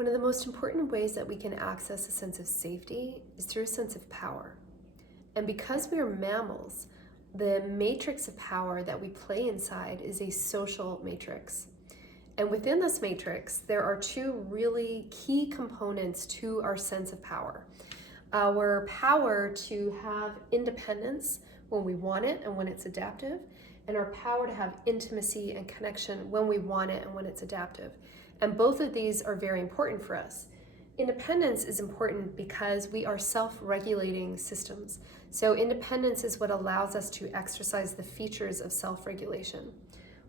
One of the most important ways that we can access a sense of safety is through a sense of power. And because we are mammals, the matrix of power that we play inside is a social matrix. And within this matrix, there are two really key components to our sense of power. Our power to have independence when we want it and when it's adaptive, and our power to have intimacy and connection when we want it and when it's adaptive. And both of these are very important for us. Independence is important because we are self-regulating systems. So independence is what allows us to exercise the features of self-regulation.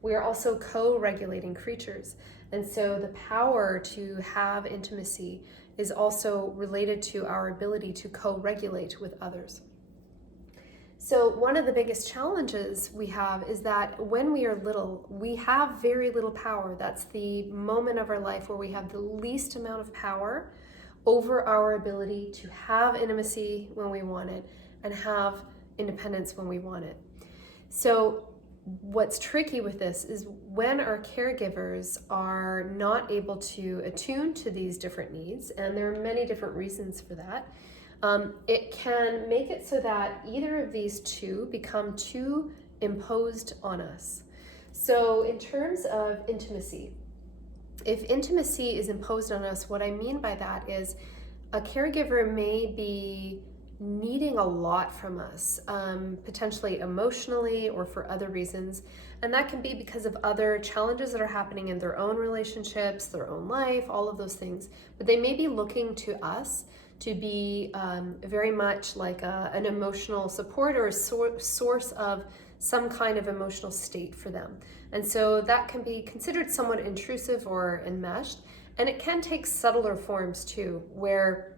We are also co-regulating creatures. And so the power to have intimacy is also related to our ability to co-regulate with others. So one of the biggest challenges we have is that when we are little, we have very little power. That's the moment of our life where we have the least amount of power over our ability to have intimacy when we want it and have independence when we want it. So what's tricky with this is when our caregivers are not able to attune to these different needs, and there are many different reasons for that, it can make it so that either of these two become too imposed on us. So in terms of intimacy, if intimacy is imposed on us, what I mean by that is a caregiver may be needing a lot from us, potentially emotionally or for other reasons. And that can be because of other challenges that are happening in their own relationships, their own life, all of those things. But they may be looking to us to be very much like an emotional support or a source of some kind of emotional state for them. And so that can be considered somewhat intrusive or enmeshed. And it can take subtler forms too, where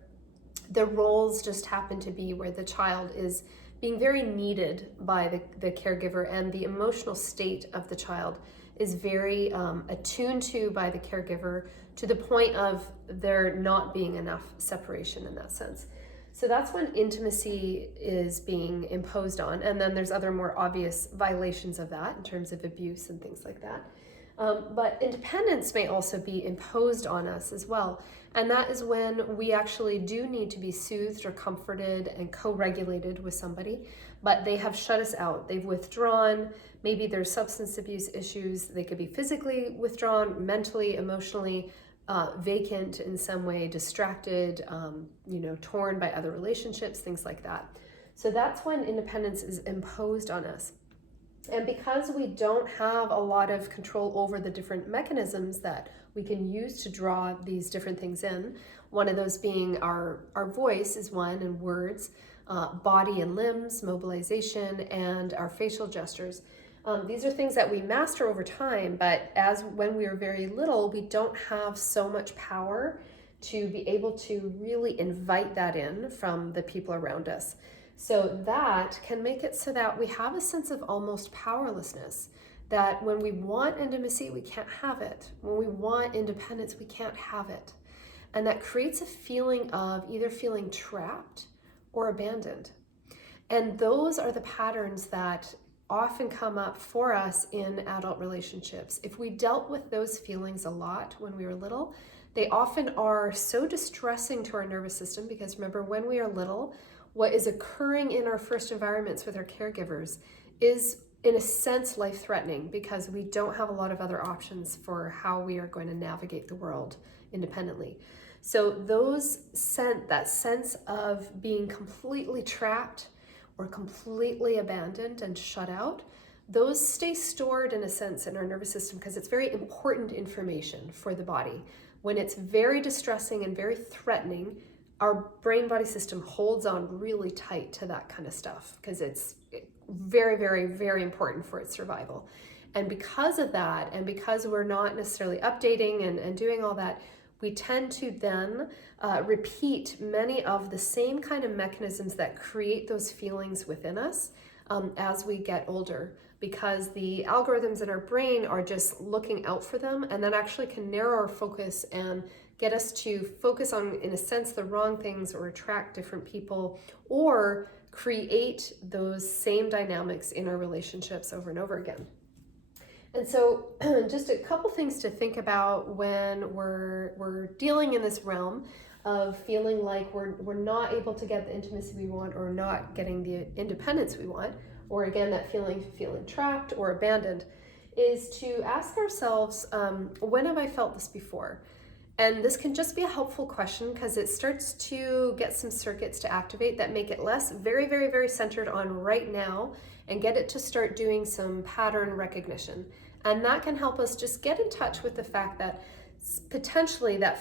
the roles just happen to be where the child is being very needed by the caregiver, and the emotional state of the child is very attuned to by the caregiver, to the point of there not being enough separation in that sense. So that's when intimacy is being imposed on, and then there's other more obvious violations of that in terms of abuse and things like that. But independence may also be imposed on us as well. And that is when we actually do need to be soothed or comforted and co-regulated with somebody, but they have shut us out. They've withdrawn. Maybe there's substance abuse issues. They could be physically withdrawn, mentally, emotionally, vacant in some way, distracted, torn by other relationships, things like that. So that's when independence is imposed on us. And because we don't have a lot of control over the different mechanisms that we can use to draw these different things in, one of those being our voice is one, and words, body and limbs, mobilization, and our facial gestures. These are things that we master over time, but when we are very little, we don't have so much power to be able to really invite that in from the people around us. So that can make it so that we have a sense of almost powerlessness, that when we want intimacy, we can't have it. When we want independence, we can't have it. And that creates a feeling of either feeling trapped or abandoned. And those are the patterns that often come up for us in adult relationships. If we dealt with those feelings a lot when we were little, they often are so distressing to our nervous system, because remember, when we are little, what is occurring in our first environments with our caregivers is, in a sense, life-threatening, because we don't have a lot of other options for how we are going to navigate the world independently. So that sense of being completely trapped or completely abandoned and shut out, those stay stored in a sense in our nervous system because it's very important information for the body. When it's very distressing and very threatening, our brain-body system holds on really tight to that kind of stuff because it's very, very, very important for its survival. And because of that, and because we're not necessarily updating and doing all that, we tend to then repeat many of the same kind of mechanisms that create those feelings within us as we get older, because the algorithms in our brain are just looking out for them, and that actually can narrow our focus and get us to focus on, in a sense, the wrong things, or attract different people, or create those same dynamics in our relationships over and over again. And so just a couple things to think about when we're dealing in this realm of feeling like we're not able to get the intimacy we want, or not getting the independence we want, or again, that feeling trapped or abandoned, is to ask ourselves, when have I felt this before? And this can just be a helpful question because it starts to get some circuits to activate that make it less very, very, very centered on right now, and get it to start doing some pattern recognition. And that can help us just get in touch with the fact that potentially that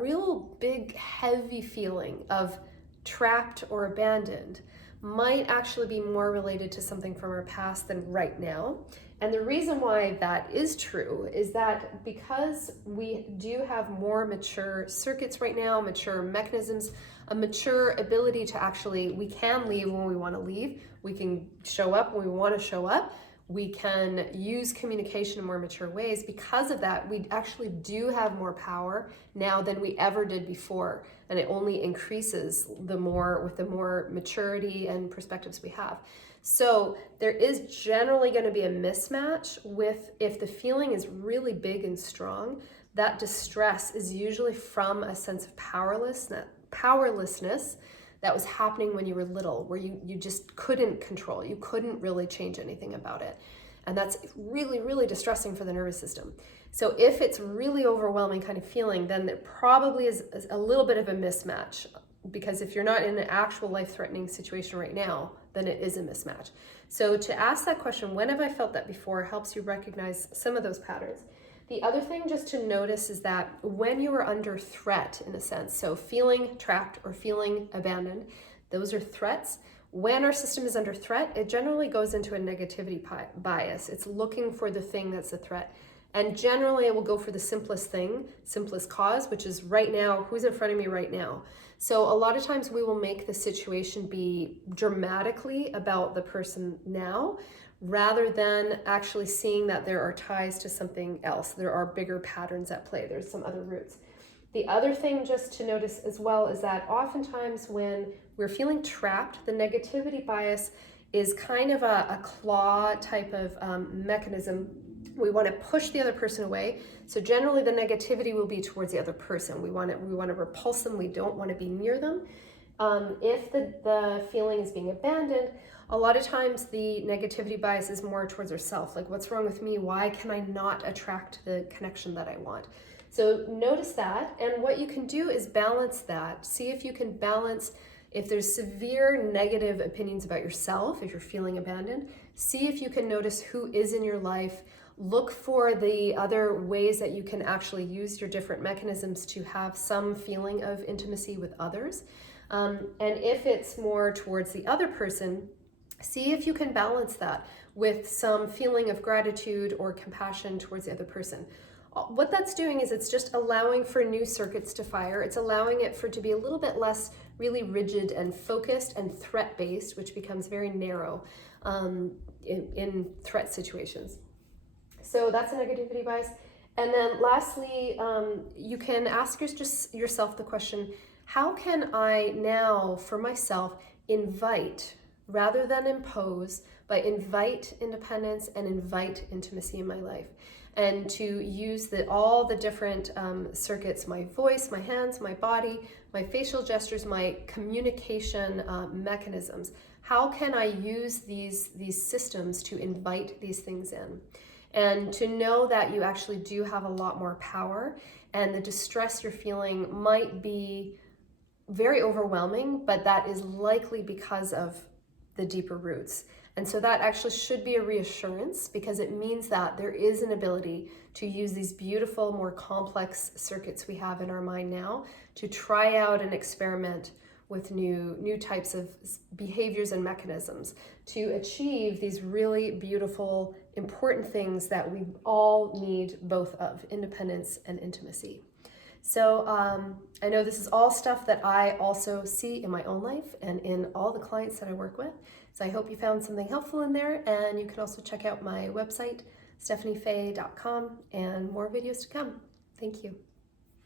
real big, heavy feeling of trapped or abandoned might actually be more related to something from our past than right now. And the reason why that is true is that because we do have more mature circuits right now, mature mechanisms, a mature ability to actually, we can leave when we want to leave, we can show up when we want to show up, we can use communication in more mature ways. Because of that, we actually do have more power now than we ever did before. And it only increases with the more maturity and perspectives we have. So there is generally going to be a mismatch with, if the feeling is really big and strong, that distress is usually from a sense of powerlessness that was happening when you were little, where you just couldn't control, you couldn't really change anything about it. And that's really, really distressing for the nervous system. So if it's really overwhelming kind of feeling, then there probably is a little bit of a mismatch, because if you're not in an actual life-threatening situation right now, then it is a mismatch. So to ask that question, when have I felt that before, helps you recognize some of those patterns. The other thing just to notice is that when you are under threat, in a sense, so feeling trapped or feeling abandoned, those are threats. When our system is under threat, it generally goes into a negativity bias. It's looking for the thing that's a threat. And generally it will go for the simplest thing, simplest cause, which is right now, who's in front of me right now. So a lot of times we will make the situation be dramatically about the person now, rather than actually seeing that there are ties to something else. There are bigger patterns at play. There's some other roots. The other thing just to notice as well is that oftentimes when we're feeling trapped, the negativity bias is kind of a claw type of mechanism. We want to push the other person away. So generally the negativity will be towards the other person. We want to repulse them. We don't want to be near them. If the feeling is being abandoned, a lot of times the negativity bias is more towards ourselves. Like, what's wrong with me? Why can I not attract the connection that I want? So notice that, and what you can do is balance that. See if you can balance, if there's severe negative opinions about yourself, if you're feeling abandoned, see if you can notice who is in your life. Look for the other ways that you can actually use your different mechanisms to have some feeling of intimacy with others. And if it's more towards the other person, see if you can balance that with some feeling of gratitude or compassion towards the other person. What that's doing is it's just allowing for new circuits to fire. It's allowing it to be a little bit less really rigid and focused and threat-based, which becomes very narrow in threat situations. So that's a negativity bias. And then lastly, you can ask yourself the question, how can I now, for myself, invite, rather than impose, but invite independence and invite intimacy in my life? And to use all the different circuits, my voice, my hands, my body, my facial gestures, my communication mechanisms. How can I use these systems to invite these things in? And to know that you actually do have a lot more power, and the distress you're feeling might be very overwhelming, but that is likely because of the deeper roots. And so that actually should be a reassurance, because it means that there is an ability to use these beautiful, more complex circuits we have in our mind now to try out and experiment with new types of behaviors and mechanisms to achieve these really beautiful, important things that we all need both of, independence and intimacy. So I know this is all stuff that I also see in my own life and in all the clients that I work with. So I hope you found something helpful in there, and you can also check out my website, stephaniefay.com, and more videos to come. Thank you.